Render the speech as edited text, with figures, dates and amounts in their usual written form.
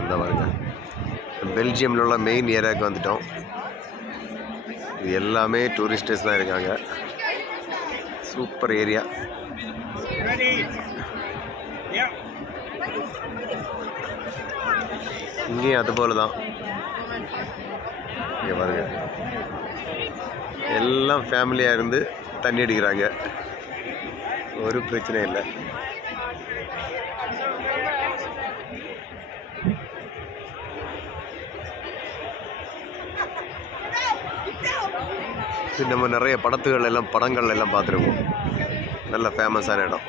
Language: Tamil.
இந்த பாருங்க, பெல்ஜியமில் உள்ள மெயின் ஏரியாவுக்கு வந்துட்டோம். இது எல்லாமே டூரிஸ்டர்ஸ் தான் இருக்காங்க. Super area. இங்கேயும் அதுபோல தான். இங்கே பாருங்க, எல்லாம் ஃபேமிலியாக இருந்து தண்ணி அடிக்கிறாங்க, ஒரு பிரச்சனையும் இல்லை. நம்ம நிறைய படங்கள் எல்லாம் பார்த்துருக்கோம். நல்ல ஃபேமஸான இடம்.